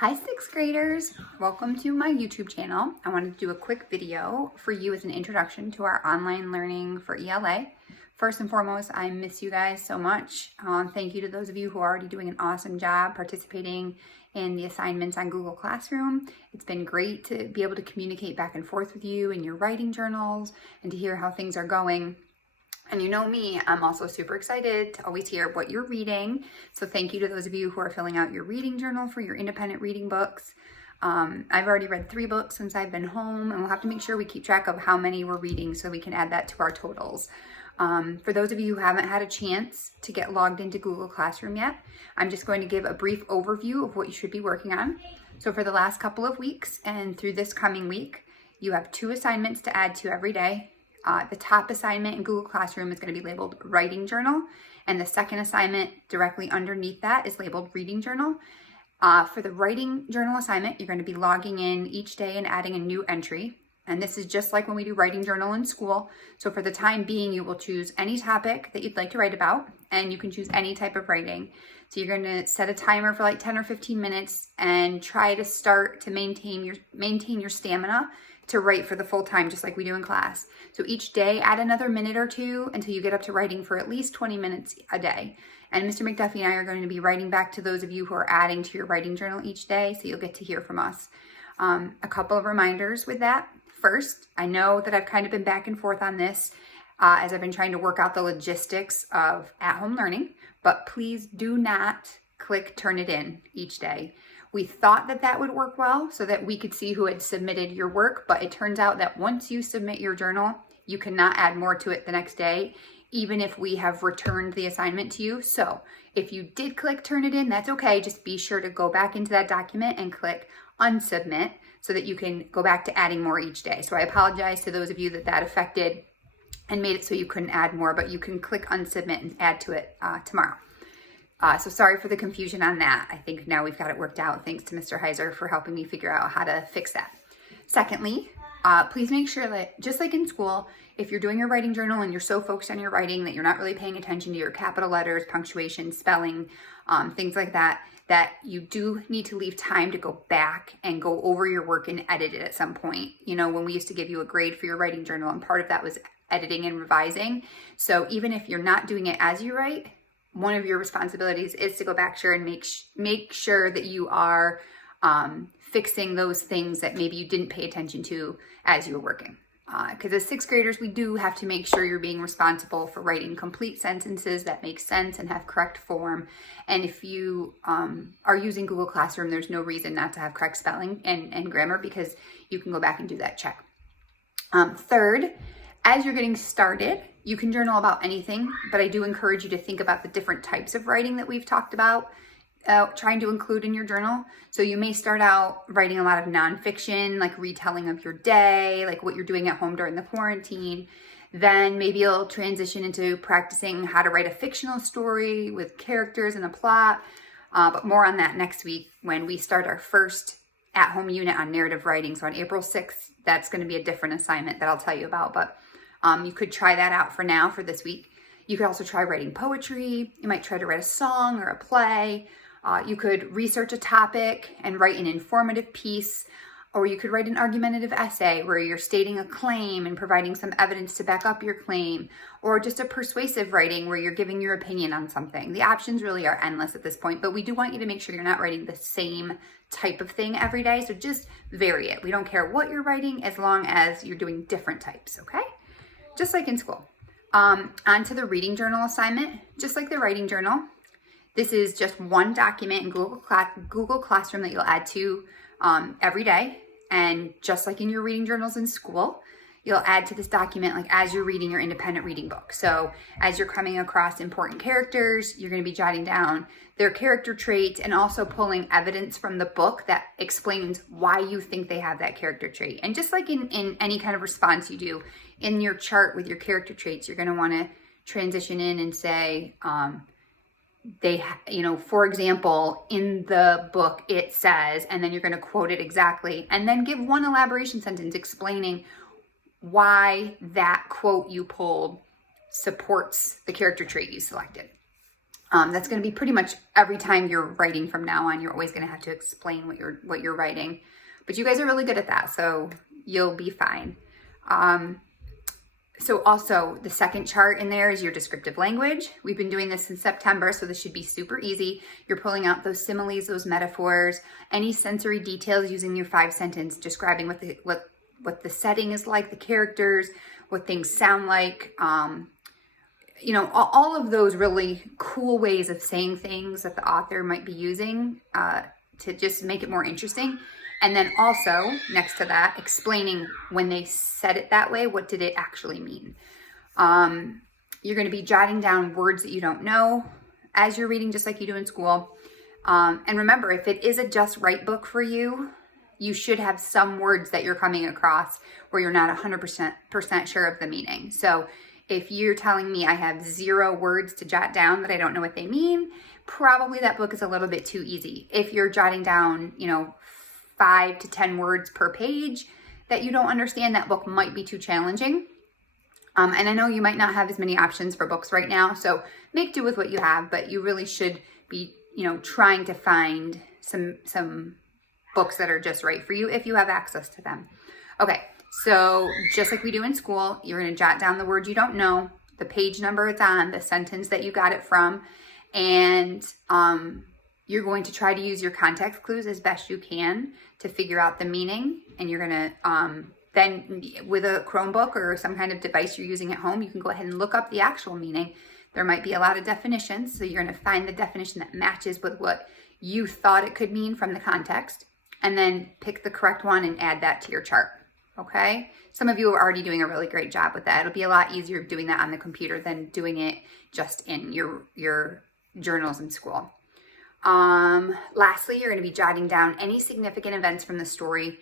Hi sixth graders, welcome to my YouTube channel. I wanted to do a quick video for you as an introduction to our online learning for ELA. First and foremost, I miss you guys so much. Thank you to those of you who are already doing an awesome job participating in the assignments on Google Classroom. It's been great to be able to communicate back and forth with you in your writing journals and to hear how things are going. And you know me, I'm also super excited to always hear what you're reading. So thank you to those of you who are filling out your reading journal for your independent reading books. I've already read 3 books since I've been home, and we'll have to make sure we keep track of how many we're reading so we can add that to our totals. For those of you who haven't had a chance to get logged into Google Classroom yet, I'm just going to give a brief overview of what you should be working on. So for the last couple of weeks and through this coming week, you have 2 assignments to add to every day. The top assignment in Google Classroom is going to be labeled Writing Journal, and the second assignment directly underneath that is labeled Reading Journal. For the Writing Journal assignment, you're going to be logging in each day and adding a new entry. And this is just like when we do Writing Journal in school. So for the time being, you will choose any topic that you'd like to write about, and you can choose any type of writing. So you're going to set a timer for like 10 or 15 minutes and try to start to maintain your stamina to write for the full time, just like we do in class. So each day, add another minute or 2 until you get up to writing for at least 20 minutes a day. And Mr. McDuffie and I are going to be writing back to those of you who are adding to your writing journal each day, so you'll get to hear from us. A couple of reminders with that. First, I know that I've kind of been back and forth on this as I've been trying to work out the logistics of at-home learning, but please do not click turn it in each day. We thought that that would work well so that we could see who had submitted your work, but it turns out that once you submit your journal, you cannot add more to it the next day, even if we have returned the assignment to you. So if you did click turn it in, that's okay. Just be sure to go back into that document and click unsubmit so that you can go back to adding more each day. So I apologize to those of you that affected and made it so you couldn't add more, but you can click unsubmit and add to it tomorrow. So sorry for the confusion on that. I think now we've got it worked out. Thanks to Mr. Heiser for helping me figure out how to fix that. Secondly, please make sure that just like in school, if you're doing your writing journal and you're so focused on your writing that you're not really paying attention to your capital letters, punctuation, spelling, things like that, that you do need to leave time to go back and go over your work and edit it at some point. You know, when we used to give you a grade for your writing journal, and part of that was editing and revising. So even if you're not doing it as you write, one of your responsibilities is to go back and make sure that you are fixing those things that maybe you didn't pay attention to as you were working. Because as 6th graders, we do have to make sure you're being responsible for writing complete sentences that make sense and have correct form. And if you are using Google Classroom, there's no reason not to have correct spelling and grammar, because you can go back and do that check. Third, as you're getting started, you can journal about anything, but I do encourage you to think about the different types of writing that we've talked about trying to include in your journal. So you may start out writing a lot of nonfiction, like retelling of your day, like what you're doing at home during the quarantine. Then maybe you'll transition into practicing how to write a fictional story with characters and a plot, but more on that next week when we start our first at-home unit on narrative writing. So on April 6th, that's going to be a different assignment that I'll tell you about, but you could try that out for now for this week. You could also try writing poetry. You might try to write a song or a play. You could research a topic and write an informative piece, or you could write an argumentative essay where you're stating a claim and providing some evidence to back up your claim, or just a persuasive writing where you're giving your opinion on something. The options really are endless at this point, but we do want you to make sure you're not writing the same type of thing every day, so just vary it. We don't care what you're writing as long as you're doing different types, okay? Just like in school. On to the reading journal assignment. Just like the writing journal, this is just one document in Google Classroom that you'll add to every day. And just like in your reading journals in school, you'll add to this document like as you're reading your independent reading book. So as you're coming across important characters, you're going to be jotting down their character traits and also pulling evidence from the book that explains why you think they have that character trait. And just like in any kind of response you do in your chart with your character traits, you're going to want to transition in and say, for example, in the book it says, and then you're going to quote it exactly, and then give one elaboration sentence explaining why that quote you pulled supports the character trait you selected. That's going to be pretty much every time you're writing from now on. You're always going to have to explain what you're writing. But you guys are really good at that, so you'll be fine. So also, the second chart in there is your descriptive language. We've been doing this in September, so this should be super easy. You're pulling out those similes, those metaphors, any sensory details using your 5-sentence, describing what the setting is like, the characters, what things sound like, you know, all of those really cool ways of saying things that the author might be using to just make it more interesting. And then also, next to that, explaining when they said it that way, what did it actually mean? You're going to be jotting down words that you don't know as you're reading, just like you do in school. And remember, if it is a just right book for you, you should have some words that you're coming across where you're not 100% sure of the meaning. So if you're telling me I have 0 words to jot down that I don't know what they mean, probably that book is a little bit too easy. If you're jotting down, you know, 5 to 10 words per page that you don't understand, that book might be too challenging. And I know you might not have as many options for books right now, so make do with what you have, but you really should be, you know, trying to find some books that are just right for you if you have access to them. Okay, so just like we do in school, you're going to jot down the word you don't know, the page number it's on, the sentence that you got it from, and you're going to try to use your context clues as best you can to figure out the meaning. And you're going to, then with a Chromebook or some kind of device you're using at home, you can go ahead and look up the actual meaning. There might be a lot of definitions, so you're going to find the definition that matches with what you thought it could mean from the context, and then pick the correct one and add that to your chart. Okay? Some of you are already doing a really great job with that. It'll be a lot easier doing that on the computer than doing it just in your journals in school. Lastly, you're going to be jotting down any significant events from the story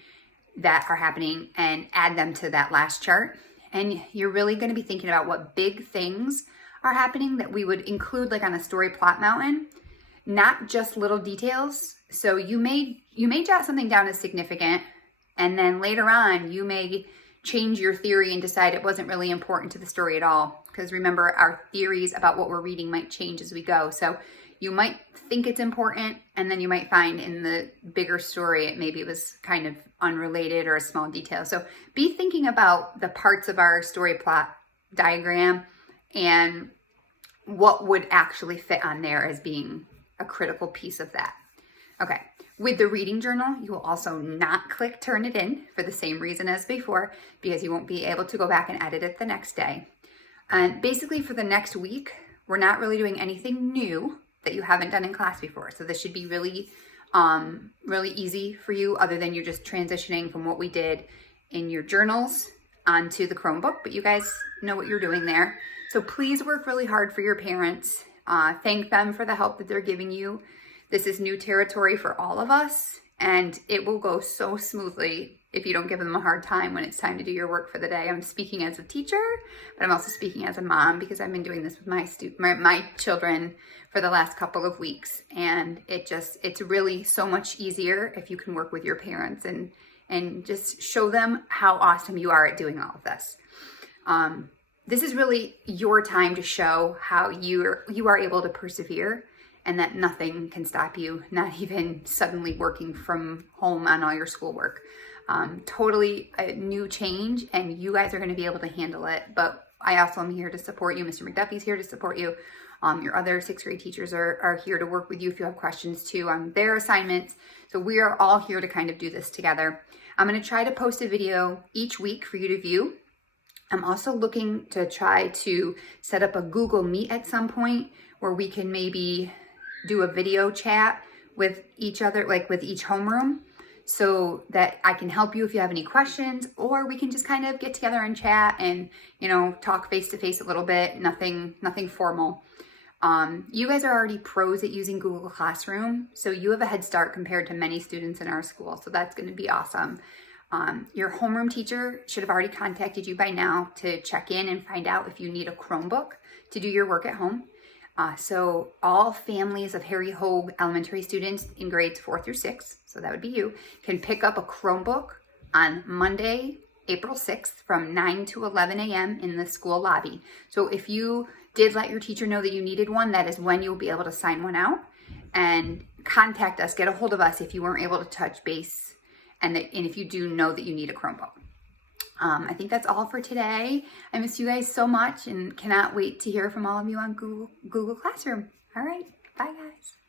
that are happening and add them to that last chart. And you're really going to be thinking about what big things are happening that we would include like on a story plot mountain, not just little details. So you may jot something down as significant, and then later on you may change your theory and decide it wasn't really important to the story at all. Because remember, our theories about what we're reading might change as we go. So you might think it's important, and then you might find in the bigger story, maybe it was kind of unrelated or a small detail. So be thinking about the parts of our story plot diagram and what would actually fit on there as being a critical piece of that. Okay, with the reading journal, you will also not click turn it in for the same reason as before, because you won't be able to go back and edit it the next day. And basically for the next week, we're not really doing anything new that you haven't done in class before. So this should be really, really easy for you, other than you're just transitioning from what we did in your journals onto the Chromebook, but you guys know what you're doing there. So please work really hard for your parents. Thank them for the help that they're giving you. This is new territory for all of us, and it will go so smoothly if you don't give them a hard time when it's time to do your work for the day. I'm speaking as a teacher, but I'm also speaking as a mom, because I've been doing this with my children for the last couple of weeks. And it's really so much easier if you can work with your parents and just show them how awesome you are at doing all of this. This is really your time to show how you are able to persevere, and that nothing can stop you, not even suddenly working from home on all your schoolwork. Totally a new change, and you guys are going to be able to handle it. But I also am here to support you. Mr. McDuffie's here to support you. Your other 6th grade teachers are here to work with you if you have questions too on their assignments. So we are all here to kind of do this together. I'm going to try to post a video each week for you to view. I'm also looking to try to set up a Google Meet at some point where we can maybe do a video chat with each other, like with each homeroom, so that I can help you if you have any questions, or we can just kind of get together and chat and, you know, talk face to face a little bit. Nothing formal. You guys are already pros at using Google Classroom, so you have a head start compared to many students in our school. So that's going to be awesome. Your homeroom teacher should have already contacted you by now to check in and find out if you need a Chromebook to do your work at home. So all families of Harry Hogue elementary students in grades 4 through 6, so that would be you, can pick up a Chromebook on Monday April 6th from 9 to 11 a.m. in the school lobby. So if you did let your teacher know that you needed one, that is when you'll be able to sign one out. And contact us, get a hold of us if you weren't able to touch base, and if you do know that you need a Chromebook. I think that's all for today. I miss you guys so much and cannot wait to hear from all of you on Google Classroom. All right, bye guys.